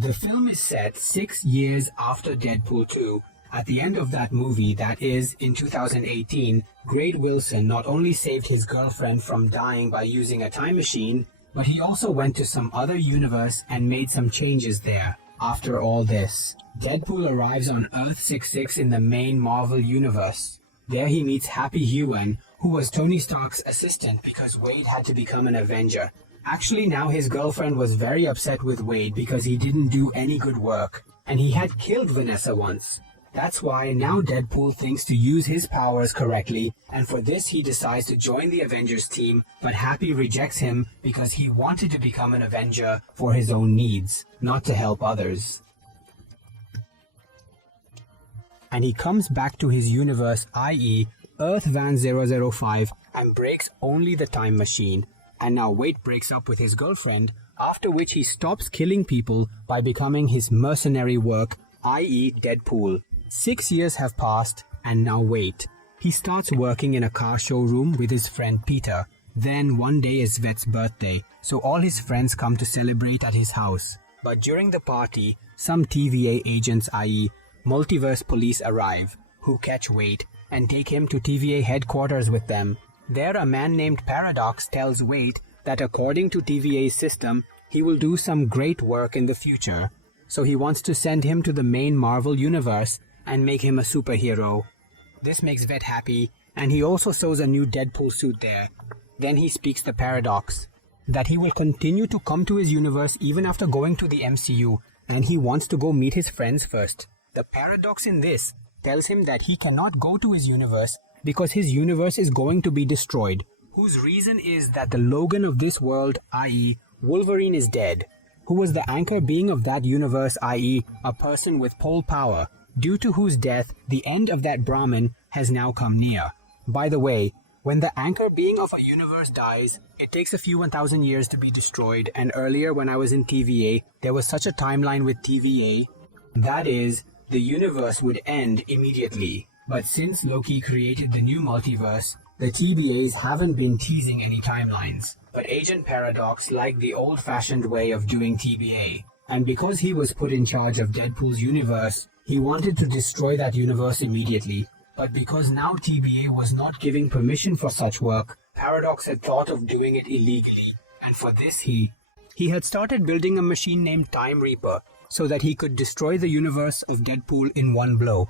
The film is set 6 years after Deadpool 2. At the end of that movie, that is, in 2018, Grade Wilson not only saved his girlfriend from dying by using a time machine, but he also went to some other universe and made some changes there. After all this, Deadpool arrives on Earth 66 in the main Marvel universe. There he meets Happy Hewen, who was Tony Stark's assistant because Wade had to become an Avenger. Actually, now his girlfriend was very upset with Wade because he didn't do any good work, and he had killed Vanessa once. That's why now Deadpool thinks to use his powers correctly, and for this he decides to join the Avengers team, but Happy rejects him because he wanted to become an Avenger for his own needs, not to help others. And he comes back to his universe, i.e. Earth Van 005, and breaks only the time machine. And now Wade breaks up with his girlfriend, after which he stops killing people by becoming his mercenary work, i.e. Deadpool. 6 years have passed, and now wait. He starts working in a car showroom with his friend Peter. Then one day is Vet's birthday, so all his friends come to celebrate at his house. But during the party, some TVA agents, i.e. multiverse police, arrive, who catch Wade and take him to TVA headquarters with them. There a man named Paradox tells Wade that according to TVA's system, he will do some great work in the future. So he wants to send him to the main Marvel universe and make him a superhero. This makes Vet happy, and he also sews a new Deadpool suit there. Then he speaks to Paradox that he will continue to come to his universe even after going to the MCU, and he wants to go meet his friends first. The Paradox in this tells him that he cannot go to his universe because his universe is going to be destroyed, whose reason is that the Logan of this world, i.e. Wolverine, is dead, who was the anchor being of that universe, i.e. a person with pole power, due to whose death the end of that Brahmin has now come near. By the way, when the anchor being of a universe dies, it takes a few 1,000 years to be destroyed, and earlier when I was in TVA, there was such a timeline with TVA. That is, the universe would end immediately. But since Loki created the new multiverse, the TBAs haven't been teasing any timelines. But Agent Paradox liked the old-fashioned way of doing TBA. And because he was put in charge of Deadpool's universe, he wanted to destroy that universe immediately. But because now TBA was not giving permission for such work, Paradox had thought of doing it illegally. And for this he had started building a machine named Time Reaper so that he could destroy the universe of Deadpool in one blow.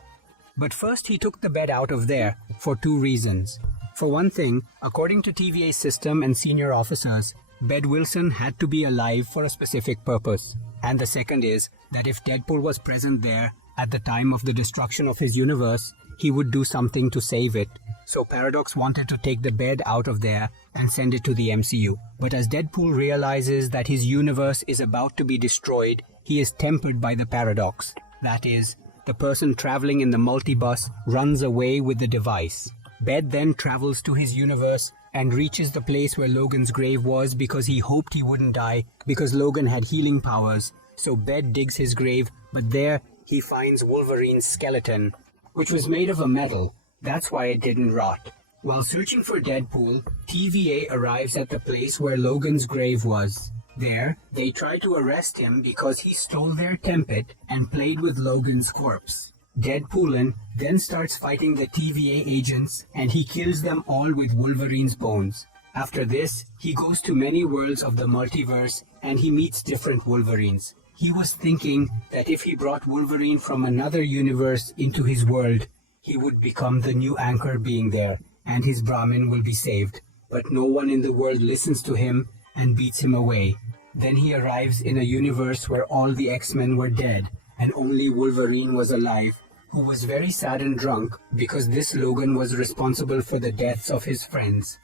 But first he took the bed out of there for two reasons. For one thing, according to TVA's system and senior officers, Bed Wilson had to be alive for a specific purpose. And the second is that if Deadpool was present there at the time of the destruction of his universe, he would do something to save it. So Paradox wanted to take the bed out of there and send it to the MCU. But as Deadpool realizes that his universe is about to be destroyed, he is tempered by the paradox. That is, the person traveling in the multibus runs away with the device. Bed then travels to his universe and reaches the place where Logan's grave was because he hoped he wouldn't die because Logan had healing powers. So Bed digs his grave, but there he finds Wolverine's skeleton, which was made of a metal. That's why it didn't rot. While searching for Deadpool, TVA arrives at the place where Logan's grave was. There, they try to arrest him because he stole their Tempet and played with Logan's corpse. Deadpoolin then starts fighting the TVA agents and he kills them all with Wolverine's bones. After this, he goes to many worlds of the multiverse and he meets different Wolverines. He was thinking that if he brought Wolverine from another universe into his world, he would become the new anchor being there and his Brahmin will be saved. But no one in the world listens to him and beats him away. Then he arrives in a universe where all the X-Men were dead and only Wolverine was alive, who was very sad and drunk because this Logan was responsible for the deaths of his friends.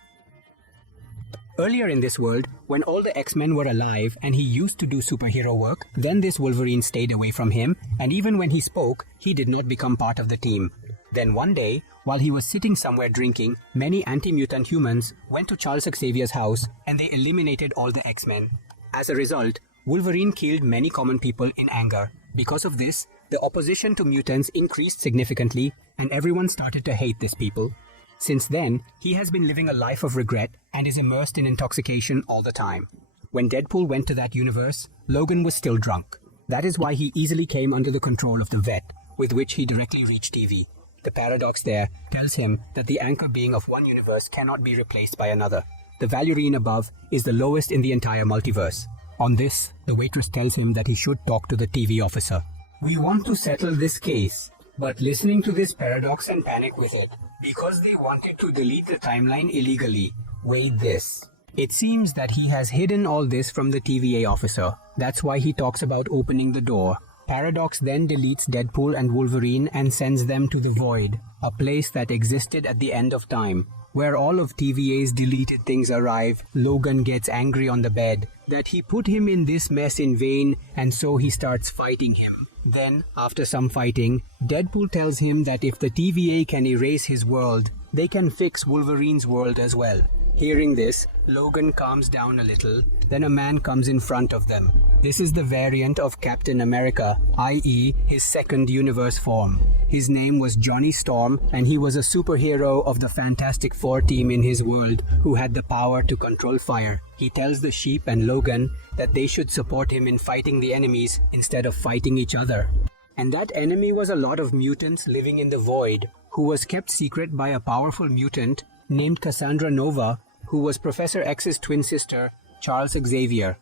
Earlier in this world, when all the X-Men were alive and he used to do superhero work, then this Wolverine stayed away from him, and even when he spoke, he did not become part of the team. Then one day, while he was sitting somewhere drinking, many anti-mutant humans went to Charles Xavier's house and they eliminated all the X-Men. As a result, Wolverine killed many common people in anger. Because of this, the opposition to mutants increased significantly and everyone started to hate these people. Since then, he has been living a life of regret and is immersed in intoxication all the time. When Deadpool went to that universe, Logan was still drunk. That is why he easily came under the control of the vet, with which he directly reached TV. The paradox there tells him that the anchor being of one universe cannot be replaced by another. The Valurine above is the lowest in the entire multiverse. On this, the waitress tells him that he should talk to the TV officer. We want to settle this case, but listening to this paradox and panic with it, because they wanted to delete the timeline illegally. Wait this. It seems that he has hidden all this from the TVA officer. That's why he talks about opening the door. Paradox then deletes Deadpool and Wolverine and sends them to the Void, a place that existed at the end of time. Where all of TVA's deleted things arrive, Logan gets angry on the bed that he put him in this mess in vain, and so he starts fighting him. Then, after some fighting, Deadpool tells him that if the TVA can erase his world, they can fix Wolverine's world as well. Hearing this, Logan calms down a little, then a man comes in front of them. This is the variant of Captain America, i.e. his second universe form. His name was Johnny Storm, and he was a superhero of the Fantastic Four team in his world who had the power to control fire. He tells the Sheep and Logan that they should support him in fighting the enemies instead of fighting each other. And that enemy was a lot of mutants living in the Void, who was kept secret by a powerful mutant named Cassandra Nova, who was Professor X's twin sister, Charles Xavier.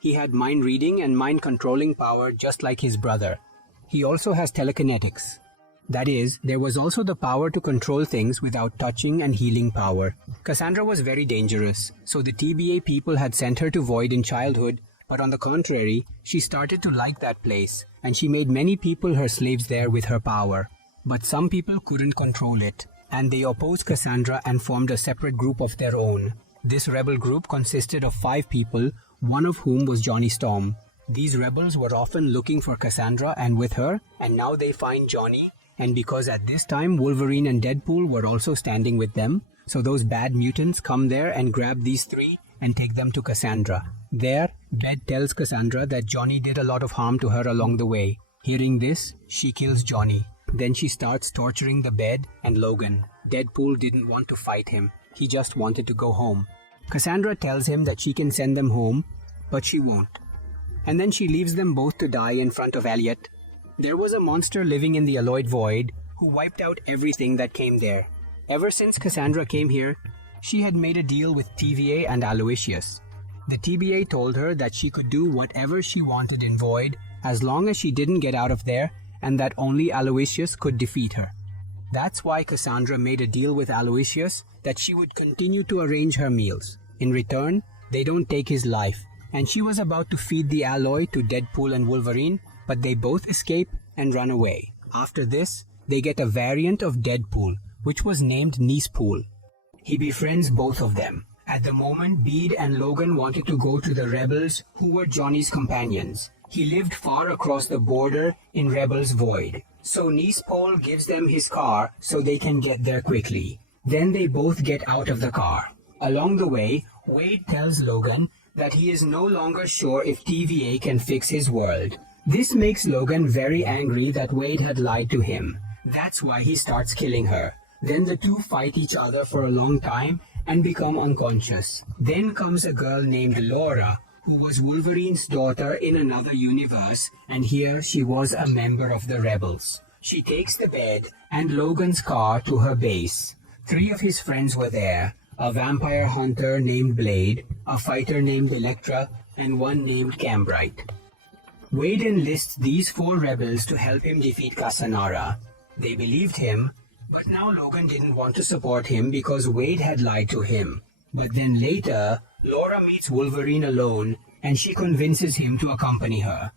He had mind reading and mind controlling power just like his brother. He also has telekinetics. That is, there was also the power to control things without touching and healing power. Cassandra was very dangerous, so the TBA people had sent her to Void in childhood, but on the contrary, she started to like that place, and she made many people her slaves there with her power. But some people couldn't control it, and they opposed Cassandra and formed a separate group of their own. This rebel group consisted of 5 people, one of whom was Johnny Storm. These rebels were often looking for Cassandra and with her, and now they find Johnny, and because at this time Wolverine and Deadpool were also standing with them, so those bad mutants come there and grab these 3 and take them to Cassandra. There, Bed tells Cassandra that Johnny did a lot of harm to her along the way. Hearing this, she kills Johnny. Then she starts torturing the Bed and Logan. Deadpool didn't want to fight him. He just wanted to go home. Cassandra tells him that she can send them home, but she won't. And then she leaves them both to die in front of Elliot. There was a monster living in the Alloyed Void who wiped out everything that came there. Ever since Cassandra came here, she had made a deal with TVA and Aloysius. The TBA told her that she could do whatever she wanted in Void as long as she didn't get out of there, and that only Aloysius could defeat her. That's why Cassandra made a deal with Aloysius that she would continue to arrange her meals. In return, they don't take his life, and she was about to feed the alloy to Deadpool and Wolverine, but they both escape and run away. After this, they get a variant of Deadpool, which was named Nicepool. He befriends both of them. At the moment, Bede and Logan wanted to go to the rebels who were Johnny's companions. He lived far across the border in Rebels Void, so Nicepool gives them his car so they can get there quickly. Then they both get out of the car. Along the way, Wade tells Logan that he is no longer sure if TVA can fix his world. This makes Logan very angry that Wade had lied to him. That's why he starts killing her. Then the two fight each other for a long time and become unconscious. Then comes a girl named Laura, who was Wolverine's daughter in another universe, and here she was a member of the Rebels. She takes the Bed and Logan's car to her base. 3 of his friends were there, a vampire hunter named Blade, a fighter named Elektra, and one named Cambright. Wade enlists these 4 rebels to help him defeat Cassandra. They believed him, but now Logan didn't want to support him because Wade had lied to him. But then later, Laura meets Wolverine alone, and she convinces him to accompany her.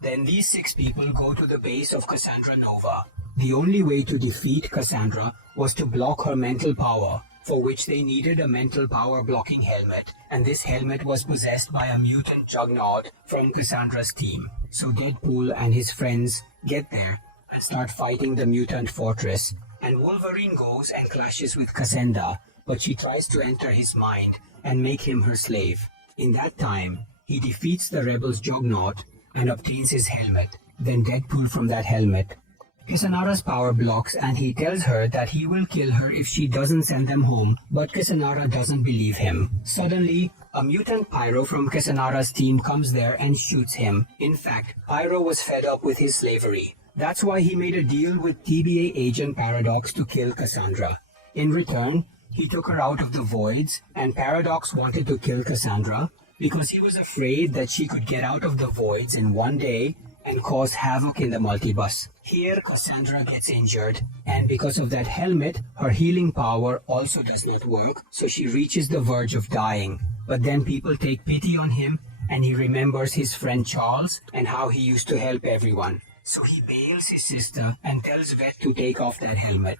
Then these 6 people go to the base of Cassandra Nova. The only way to defeat Cassandra was to block her mental power, for which they needed a mental power blocking helmet, and this helmet was possessed by a mutant Juggernaut from Cassandra's team. So Deadpool and his friends get there and start fighting the mutant fortress, and Wolverine goes and clashes with Cassandra, but she tries to enter his mind and make him her slave. In that time, he defeats the rebels' Juggernaut and obtains his helmet. Then Deadpool from that helmet Cassandра's power blocks and he tells her that he will kill her if she doesn't send them home, but Cassandra doesn't believe him. Suddenly, a mutant Pyro from Cassandra's team comes there and shoots him. In fact, Pyro was fed up with his slavery. That's why he made a deal with TBA agent Paradox to kill Cassandra. In return, he took her out of the voids, and Paradox wanted to kill Cassandra because he was afraid that she could get out of the voids in one day and cause havoc in the multiverse. Here, Cassandra gets injured, and because of that helmet, her healing power also does not work, so she reaches the verge of dying. But then people take pity on him, and he remembers his friend Charles and how he used to help everyone. So he bails his sister and tells Vet to take off that helmet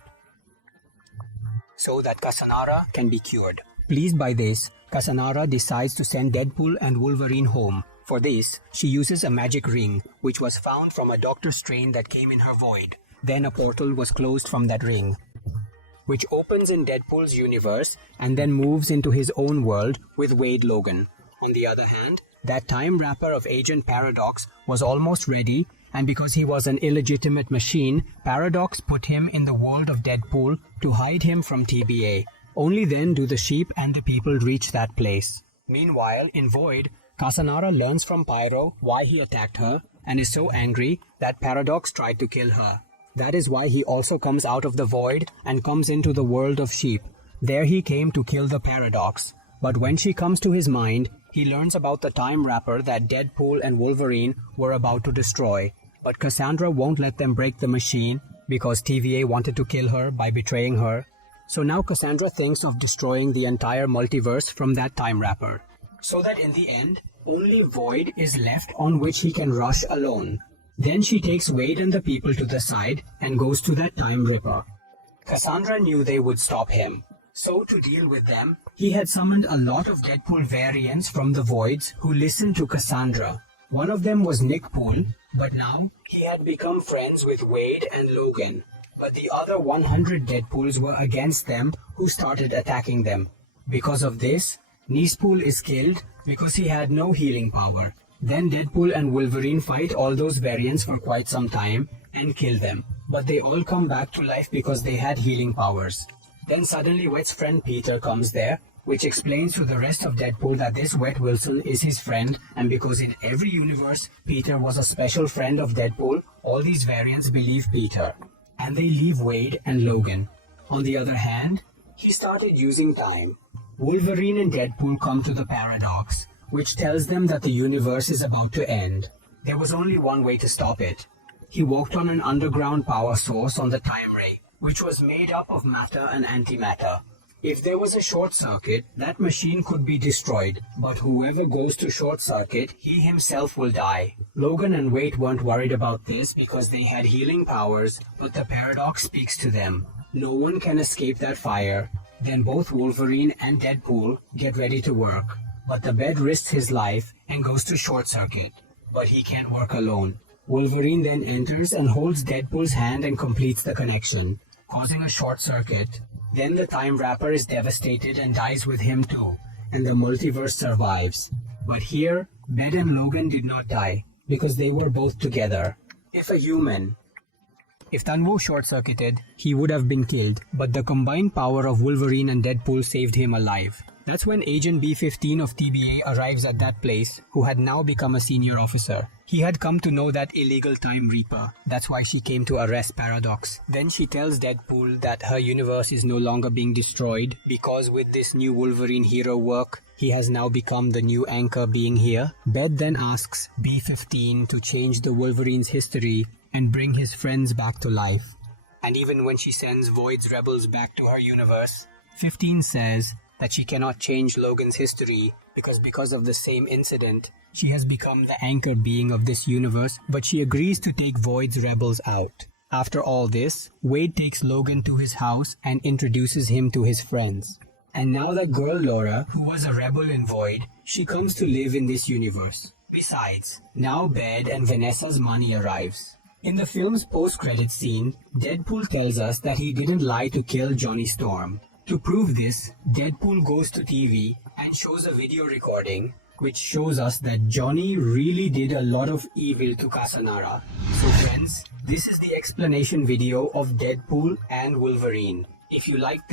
so that Cassandra can be cured. Pleased by this, Cassandra decides to send Deadpool and Wolverine home. For this, she uses a magic ring, which was found from a Doctor Strange that came in her void. Then a portal was closed from that ring, which opens in Deadpool's universe and then moves into his own world with Wade Logan. On the other hand, that time wrapper of Agent Paradox was almost ready, and because he was an illegitimate machine, Paradox put him in the world of Deadpool to hide him from TBA. Only then do the sheep and the people reach that place. Meanwhile, in Void, Cassandra learns from Pyro why he attacked her and is so angry that Paradox tried to kill her. That is why he also comes out of the void and comes into the world of sheep. There he came to kill the Paradox. But when she comes to his mind, he learns about the time wrapper that Deadpool and Wolverine were about to destroy. But Cassandra won't let them break the machine because TVA wanted to kill her by betraying her. So now Cassandra thinks of destroying the entire multiverse from that time wrapper, so that in the end, only Void is left on which he can rush alone. Then she takes Wade and the people to the side and goes to that time ripper. Cassandra knew they would stop him. So to deal with them, he had summoned a lot of Deadpool variants from the Voids who listened to Cassandra. One of them was Nick Poole, but now he had become friends with Wade and Logan. But the other 100 Deadpools were against them, who started attacking them. Because of this, Nicepool is killed because he had no healing power. Then Deadpool and Wolverine fight all those variants for quite some time and kill them. But they all come back to life because they had healing powers. Then suddenly Wet's friend Peter comes there, which explains to the rest of Deadpool that this Wet Wilson is his friend, and because in every universe Peter was a special friend of Deadpool, all these variants believe Peter. And they leave Wade and Logan. On the other hand, he started using time. Wolverine and Deadpool come to the Paradox, which tells them that the universe is about to end. There was only one way to stop it. He walked on an underground power source on the time ray, which was made up of matter and antimatter. If there was a short circuit, that machine could be destroyed, but whoever goes to short circuit, he himself will die. Logan and Wade weren't worried about this because they had healing powers, but the Paradox speaks to them. No one can escape that fire. Then both Wolverine and Deadpool get ready to work, but the bed risks his life and goes to short circuit. But he can't work alone. Wolverine then enters and holds Deadpool's hand and completes the connection, causing a short circuit. Then the time wrapper is devastated and dies with him too, and the multiverse survives. But here, Bed and Logan did not die, because they were both together. If Tanwo short-circuited, he would have been killed, but the combined power of Wolverine and Deadpool saved him alive. That's when Agent B-15 of TBA arrives at that place, who had now become a senior officer. He had come to know that illegal Time Reaper. That's why she came to arrest Paradox. Then she tells Deadpool that her universe is no longer being destroyed, because with this new Wolverine hero work, he has now become the new anchor being here. Bed then asks B-15 to change the Wolverine's history and bring his friends back to life. And even when she sends Void's rebels back to her universe, 15 says that she cannot change Logan's history because of the same incident, she has become the anchored being of this universe, but she agrees to take Void's rebels out. After all this, Wade takes Logan to his house and introduces him to his friends. And now that girl Laura, who was a rebel in Void, she comes to live in this universe. Besides, now Bed and Vanessa's money arrives. In the film's post-credit scene, Deadpool tells us that he didn't lie to kill Johnny Storm. To prove this, Deadpool goes to TV and shows a video recording which shows us that Johnny really did a lot of evil to Cassandra. So friends, this is the explanation video of Deadpool and Wolverine. If you like